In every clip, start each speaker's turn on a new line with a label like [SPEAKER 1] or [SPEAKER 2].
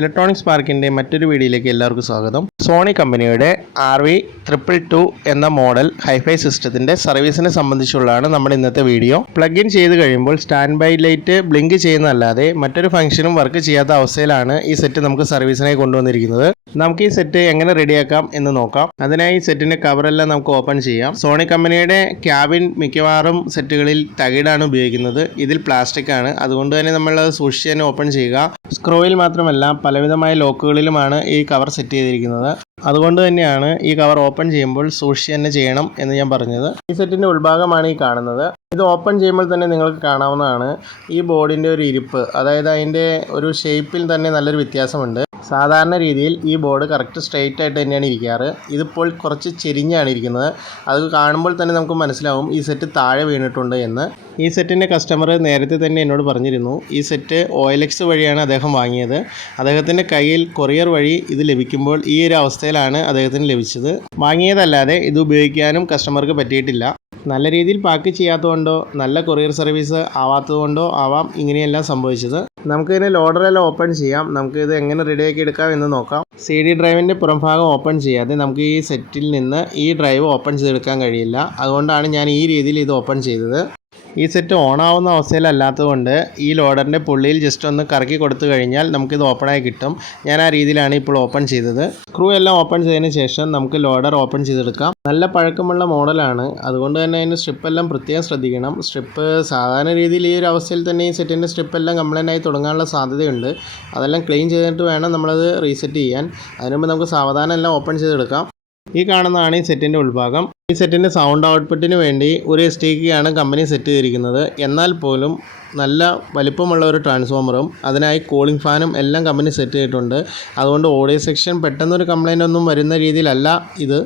[SPEAKER 1] Electronics പാർക്കിന്റെ മറ്റൊരു വീഡിയോയിലേക്ക് എല്ലാവർക്കും സ്വാഗതം. സോണി കമ്പനിയുടെ ആർ വി ട്രിപ്പിൾ ടു എന്ന മോഡൽ ഹൈഫൈ സിസ്റ്റത്തിന്റെ സർവീസിനെ സംബന്ധിച്ചുള്ളതാണ് നമ്മുടെ ഇന്നത്തെ വീഡിയോ. പ്ലഗ് ഇൻ ചെയ്ത് കഴിയുമ്പോൾ സ്റ്റാൻഡ് ബൈ ലൈറ്റ് ബ്ലിങ്ക് ചെയ്യുന്നതല്ലാതെ മറ്റൊരു ഫംഗ്ഷനും വർക്ക് ചെയ്യാത്ത അവസ്ഥയിലാണ് ഈ സെറ്റ് നമുക്ക് സർവീസിനായി കൊണ്ടുവന്നിരിക്കുന്നത്. നമുക്ക് ഈ സെറ്റ് എങ്ങനെ റെഡിയാക്കാം എന്ന് നോക്കാം. അതിനായി സെറ്റിന്റെ കവറെല്ലാം നമുക്ക് ഓപ്പൺ ചെയ്യാം. സോണി കമ്പനിയുടെ ക്യാബിൻ മിക്കവാറും സെറ്റുകളിൽ തകിടാണ് ഉപയോഗിക്കുന്നത്. ഇതിൽ പ്ലാസ്റ്റിക് ആണ്. അതുകൊണ്ട് തന്നെ നമ്മൾ അത് സൂക്ഷിച്ച് തന്നെ ഓപ്പൺ ചെയ്യുക. സ്ക്രോയിൽ മാത്രമല്ല പലവിധമായ ലോക്കുകളിലുമാണ് ഈ കവർ സെറ്റ് ചെയ്തിരിക്കുന്നത്. അതുകൊണ്ട് തന്നെയാണ് ഈ കവർ ഓപ്പൺ ചെയ്യുമ്പോൾ സൂക്ഷിച്ച് തന്നെ ചെയ്യണം എന്ന് ഞാൻ പറഞ്ഞത്. ഈ സെറ്റിന്റെ ഉൾഭാഗമാണ് ഈ കാണുന്നത്. ഇത് ഓപ്പൺ ചെയ്യുമ്പോൾ തന്നെ നിങ്ങൾക്ക് കാണാവുന്നതാണ് ഈ ബോർഡിന്റെ ഒരു ഇരിപ്പ്. അതായത് അതിന്റെ ഒരു ഷേപ്പിൽ തന്നെ നല്ലൊരു വ്യത്യാസമുണ്ട്. സാധാരണ രീതിയിൽ ഈ ബോർഡ് കറക്റ്റ് സ്ട്രെയിറ്റ് ആയിട്ട് തന്നെയാണ് ഇരിക്കാറ്. ഇതിപ്പോൾ കുറച്ച് ചെരിഞ്ഞാണ് ഇരിക്കുന്നത്. അത് കാണുമ്പോൾ തന്നെ നമുക്ക് മനസ്സിലാവും ഈ സെറ്റ് താഴെ വീണിട്ടുണ്ട് എന്ന്. ഈ സെറ്റിന്റെ കസ്റ്റമർ നേരത്തെ തന്നെ എന്നോട് പറഞ്ഞിരുന്നു ഈ സെറ്റ് ഒ എൽ എക്സ് വഴിയാണ് അദ്ദേഹം വാങ്ങിയത്. അദ്ദേഹത്തിന്റെ കയ്യിൽ കൊറിയർ വഴി ഇത് ലഭിക്കുമ്പോൾ ഈ ഒരു അവസ്ഥയിലാണ് അദ്ദേഹത്തിന് ലഭിച്ചത്. വാങ്ങിയതല്ലാതെ ഇത് ഉപയോഗിക്കാനും കസ്റ്റമർക്ക് പറ്റിയിട്ടില്ല. നല്ല രീതിയിൽ പാക്ക് ചെയ്യാത്തതുകൊണ്ടോ നല്ല കൊറിയർ സർവീസ് ആവാത്തതുകൊണ്ടോ ആവാം ഇങ്ങനെയെല്ലാം സംഭവിച്ചത്. നമുക്ക് ഇതിനെ ലോഡറെല്ലാം ഓപ്പൺ ചെയ്യാം. നമുക്ക് ഇത് എങ്ങനെ റെഡിയാക്കി എടുക്കാം എന്ന് നോക്കാം. സി ഡി ഡ്രൈവിന്റെ പുറംഭാഗം ഓപ്പൺ ചെയ്യാതെ നമുക്ക് ഈ സെറ്റിൽ നിന്ന് ഈ ഡ്രൈവ് ഓപ്പൺ ചെയ്തെടുക്കാൻ കഴിയില്ല. അതുകൊണ്ടാണ് ഞാൻ ഈ രീതിയിൽ ഇത് ഓപ്പൺ ചെയ്തത്. ഈ സെറ്റ് ഓൺ ആവുന്ന അവസ്ഥയിലല്ലാത്തതുകൊണ്ട് ഈ ലോഡറിന്റെ പുള്ളിയിൽ ജസ്റ്റ് ഒന്ന് കറക്കി കൊടുത്തു കഴിഞ്ഞാൽ നമുക്കിത് ഓപ്പണായി കിട്ടും. ഞാൻ ആ രീതിയിലാണ് ഇപ്പോൾ ഓപ്പൺ ചെയ്തത്. സ്ക്രൂ എല്ലാം ഓപ്പൺ ചെയ്തതിന് ശേഷം നമുക്ക് ലോഡർ ഓപ്പൺ ചെയ്തെടുക്കാം. നല്ല പഴക്കമുള്ള മോഡലാണ്. അതുകൊണ്ട് തന്നെ അതിന്റെ സ്ട്രിപ്പെല്ലാം പ്രത്യേകം ശ്രദ്ധിക്കണം. സ്ട്രിപ്പ് സാധാരണ രീതിയിൽ ഈ ഒരു അവസ്ഥയിൽ തന്നെ ഈ സെറ്റിന്റെ സ്ട്രിപ്പെല്ലാം കംപ്ലൈന്റ് ആയി തുടങ്ങാനുള്ള സാധ്യതയുണ്ട്. അതെല്ലാം ക്ലീൻ ചെയ്തിട്ട് വേണം നമ്മളത് റീസെറ്റ് ചെയ്യാൻ. അതിനുമ്പോൾ നമുക്ക് സാവധാനം എല്ലാം ഓപ്പൺ ചെയ്തെടുക്കാം. ഈ കാണുന്നതാണ് ഈ സെറ്റിന്റെ ഉൾഭാഗം. ഈ സെറ്റിന്റെ സൗണ്ട് ഔട്ട്പുട്ടിന് വേണ്ടി ഒരു എസ് ടി ആണ് കമ്പനി സെറ്റ് ചെയ്തിരിക്കുന്നത്. എന്നാൽ പോലും നല്ല വലിപ്പമുള്ള ഒരു ട്രാൻസ്ഫോമറും അതിനായി കൂളിംഗ് ഫാനും എല്ലാം കമ്പനി സെറ്റ് ചെയ്തിട്ടുണ്ട്. അതുകൊണ്ട് ഓഡിയോ സെക്ഷൻ പെട്ടെന്നൊരു കംപ്ലൈന്റ് ഒന്നും വരുന്ന രീതിയിലല്ല ഇത്.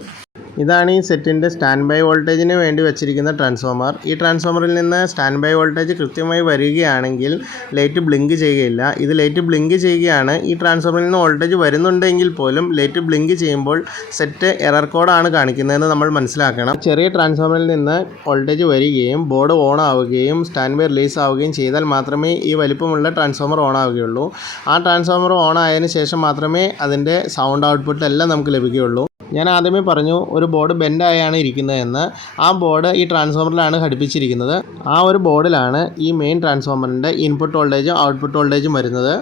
[SPEAKER 1] ഇതാണ് ഈ സെറ്റിന്റെ സ്റ്റാൻഡ് ബൈ വോൾട്ടേജിന് വേണ്ടി വെച്ചിരിക്കുന്ന ട്രാൻസ്ഫോമർ ഈ ട്രാൻസ്ഫോമറിൽ നിന്ന് സ്റ്റാൻഡ് ബൈ വോൾട്ടേജ് കൃത്യമായി വരികയാണെങ്കിൽ ലൈറ്റ് ബ്ലിങ്ക് ചെയ്യുകയില്ല. ഇത് ലൈറ്റ് ബ്ലിങ്ക് ചെയ്യുകയാണ്. ഈ ട്രാൻസ്ഫോമറിൽ നിന്ന് വോൾട്ടേജ് വരുന്നുണ്ടെങ്കിൽ പോലും ലൈറ്റ് ബ്ലിങ്ക് ചെയ്യുമ്പോൾ സെറ്റ് എറർ കോഡാണ് കാണിക്കുന്നതെന്ന് നമ്മൾ മനസ്സിലാക്കണം. ചെറിയ ട്രാൻസ്ഫോമറിൽ നിന്ന് വോൾട്ടേജ് വരികയും ബോർഡ് ഓൺ ആവുകയും സ്റ്റാൻഡ് ബൈ റിലീസ് ആവുകയും ചെയ്താൽ മാത്രമേ ഈ വലിപ്പമുള്ള ട്രാൻസ്ഫോമർ ഓൺ ആവുകയുള്ളൂ. ആ ട്രാൻസ്ഫോമർ ഓൺ ആയതിനു ശേഷം മാത്രമേ അതിന്റെ സൗണ്ട് ഔട്ട്പുട്ട് എല്ലാം നമുക്ക് ലഭിക്കുകയുള്ളൂ. ഞാൻ ആദ്യമേ പറഞ്ഞു ഒരു ബോർഡ് ബെൻഡായാണ് ഇരിക്കുന്നതെന്ന് ആ ബോർഡ് ഈ ട്രാൻസ്ഫോമറിലാണ് ഘടിപ്പിച്ചിരിക്കുന്നത്. ആ ഒരു ബോർഡിലാണ് ഈ മെയിൻ ട്രാൻസ്ഫോമറിന്റെ ഇൻപുട്ട് വോൾട്ടേജും ഔട്ട്പുട്ട് വോൾട്ടേജും വരുന്നത്.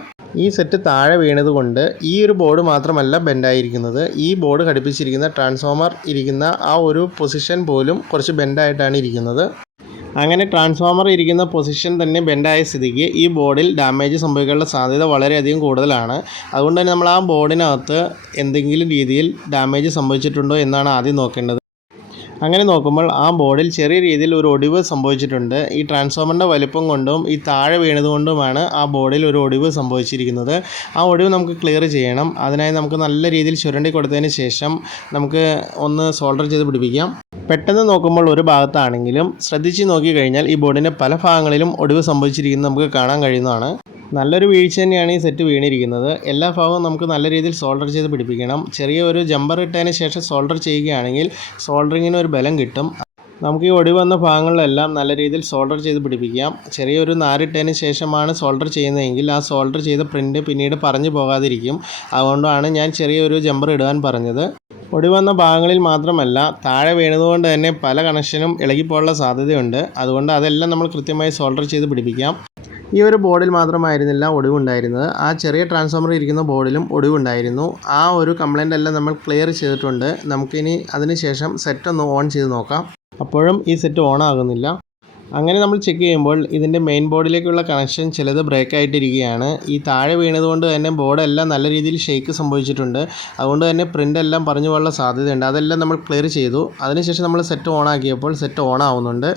[SPEAKER 1] ഈ സെറ്റ് താഴെ വീണതുകൊണ്ട് ഈ ഒരു ബോർഡ് മാത്രമല്ല ബെൻഡായിരിക്കുന്നത്. ഈ ബോർഡ് ഘടിപ്പിച്ചിരിക്കുന്ന ട്രാൻസ്ഫോമർ ഇരിക്കുന്ന ആ ഒരു പൊസിഷൻ പോലും കുറച്ച് ബെൻഡായിട്ടാണ് ഇരിക്കുന്നത്. അങ്ങനെ ട്രാൻസ്ഫോമർ ഇരിക്കുന്ന പൊസിഷൻ തന്നെ ബെൻഡായ സ്ഥിതിക്ക് ഈ ബോർഡിൽ ഡാമേജ് സംഭവിക്കാനുള്ള സാധ്യത വളരെയധികം കൂടുതലാണ്. അതുകൊണ്ട് തന്നെ നമ്മൾ ആ ബോർഡിനകത്ത് എന്തെങ്കിലും രീതിയിൽ ഡാമേജ് സംഭവിച്ചിട്ടുണ്ടോ എന്നാണ് ആദ്യം നോക്കേണ്ടത്. അങ്ങനെ നോക്കുമ്പോൾ ആ ബോർഡിൽ ചെറിയ രീതിയിൽ ഒരു ഒടിവ് സംഭവിച്ചിട്ടുണ്ട്. ഈ ട്രാൻസ്ഫോമറിന്റെ വലിപ്പം കൊണ്ടും ഈ താഴെ വീണതുകൊണ്ടുമാണ് ആ ബോർഡിൽ ഒരു ഒടിവ് സംഭവിച്ചിരിക്കുന്നത്. ആ ഒടിവ് നമുക്ക് ക്ലിയർ ചെയ്യണം. അതിനായി നമുക്ക് നല്ല രീതിയിൽ ചുരണ്ടി കൊടുത്തതിന് ശേഷം നമുക്ക് ഒന്ന് സോൾഡർ ചെയ്ത് പിടിപ്പിക്കാം. പെട്ടെന്ന് നോക്കുമ്പോൾ ഒരു ഭാഗത്താണെങ്കിലും ശ്രദ്ധിച്ച് നോക്കിക്കഴിഞ്ഞാൽ ഈ ബോർഡിന്റെ പല ഭാഗങ്ങളിലും ഒടിവ് സംഭവിച്ചിരിക്കുന്നത് നമുക്ക് കാണാൻ കഴിയുന്നതാണ്. നല്ലൊരു വീഴ്ച തന്നെയാണ് ഈ സെറ്റ് വീണിരിക്കുന്നത്. എല്ലാ ഭാഗവും നമുക്ക് നല്ല രീതിയിൽ സോൾഡർ ചെയ്ത് പിടിപ്പിക്കണം. ചെറിയ ഒരു ജമ്പർ ഇട്ടതിന് ശേഷം സോൾഡർ ചെയ്യുകയാണെങ്കിൽ സോൾഡറിങ്ങിന് ഒരു ബലം കിട്ടും. നമുക്ക് ഈ ഒടിവ് വന്ന ഭാഗങ്ങളിലെല്ലാം നല്ല രീതിയിൽ സോൾഡർ ചെയ്ത് പിടിപ്പിക്കാം. ചെറിയൊരു നാരിട്ടതിന് ശേഷമാണ് സോൾഡർ ചെയ്യുന്നതെങ്കിൽ ആ സോൾഡർ ചെയ്ത പ്രിന്റ് പിന്നീട് പറഞ്ഞു പോകാതിരിക്കും. അതുകൊണ്ടാണ് ഞാൻ ചെറിയൊരു ജമ്പർ ഇടാൻ പറഞ്ഞത്. ഒടിവന്ന ഭാഗങ്ങളിൽ മാത്രമല്ല താഴെ വീണതുകൊണ്ട് തന്നെ പല കണക്ഷനും ഇളകിപ്പോകാനുള്ള സാധ്യതയുണ്ട്. അതുകൊണ്ട് അതെല്ലാം നമ്മൾ കൃത്യമായി സോൾഡർ ചെയ്ത് പിടിപ്പിക്കാം. ഈ ഒരു ബോർഡിൽ മാത്രമായിരുന്നില്ല ഒടിവുണ്ടായിരുന്നത് ആ ചെറിയ ട്രാൻസ്ഫോമർ ഇരിക്കുന്ന ബോർഡിലും ഒടിവുണ്ടായിരുന്നു ആ ഒരു കംപ്ലൈന്റ് എല്ലാം നമ്മൾ ക്ലിയർ ചെയ്തിട്ടുണ്ട്. നമുക്കിനി അതിനുശേഷം സെറ്റ് ഒന്ന് ഓൺ ചെയ്ത് നോക്കാം. അപ്പോഴും ഈ സെറ്റ് ഓൺ ആകുന്നില്ല. അങ്ങനെ നമ്മൾ ചെക്ക് ചെയ്യുമ്പോൾ ഇതിന്റെ മെയിൻ ബോർഡിലേക്കുള്ള കണക്ഷൻ ചിലത് ബ്രേക്ക് ആയിട്ടിരിക്കുകയാണ്. ഈ താഴെ വീണതുകൊണ്ട് തന്നെ ബോർഡെല്ലാം നല്ല രീതിയിൽ ഷെയ്ക്ക് സംഭവിച്ചിട്ടുണ്ട്. അതുകൊണ്ട് തന്നെ പ്രിന്റ് എല്ലാം പറഞ്ഞു പോകാനുള്ള സാധ്യതയുണ്ട്. അതെല്ലാം നമ്മൾ ക്ലിയർ ചെയ്തു. അതിനുശേഷം നമ്മൾ സെറ്റ് ഓൺ ആക്കിയപ്പോൾ സെറ്റ് ഓൺ ആവുന്നുണ്ട്.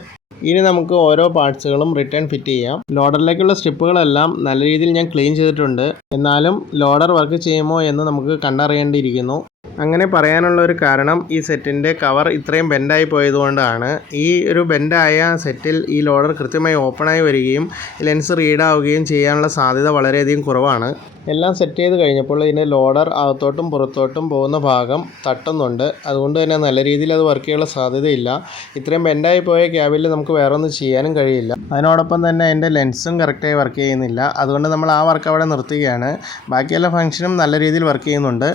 [SPEAKER 1] ഇനി നമുക്ക് ഓരോ പാർട്സുകളും റിട്ടേൺ ഫിറ്റ് ചെയ്യാം. ലോഡറിലേക്കുള്ള സ്ട്രിപ്പുകളെല്ലാം നല്ല രീതിയിൽ ഞാൻ ക്ലീൻ ചെയ്തിട്ടുണ്ട്. എന്നാലും ലോഡർ വർക്ക് ചെയ്യുമോ എന്ന് നമുക്ക് കണ്ടറിയേണ്ടിയിരിക്കുന്നു. അങ്ങനെ പറയാനുള്ള ഒരു കാരണം ഈ സെറ്റിന്റെ കവർ ഇത്രയും ബെൻഡായി പോയതുകൊണ്ടാണ്. ഈ ഒരു ബെൻഡായ സെറ്റിൽ ഈ ലോഡർ കൃത്യമായി ഓപ്പണായി വരികയും ലെൻസ് റീഡാവുകയും ചെയ്യാനുള്ള സാധ്യത വളരെയധികം കുറവാണ്. എല്ലാം സെറ്റ് ചെയ്ത് കഴിഞ്ഞപ്പോൾ ഇതിന്റെ ലോഡർ അകത്തോട്ടും പുറത്തോട്ടും പോകുന്ന ഭാഗം തട്ടുന്നുണ്ട്. അതുകൊണ്ട് തന്നെ നല്ല രീതിയിൽ അത് വർക്ക് ചെയ്യാനുള്ള സാധ്യതയില്ല. ഇത്രയും ബെൻഡായി പോയ ക്യാബിൽ നമുക്ക് വേറെ ഒന്നും ചെയ്യാനും കഴിയില്ല. അതിനോടൊപ്പം തന്നെ എന്റെ ലെൻസും കറക്റ്റായി വർക്ക് ചെയ്യുന്നില്ല. അതുകൊണ്ട് നമ്മൾ ആ വർക്ക് അവിടെ നിർത്തുകയാണ്. ബാക്കിയെല്ലാ ഫംഗ്ഷനും നല്ല രീതിയിൽ വർക്ക് ചെയ്യുന്നുണ്ട്.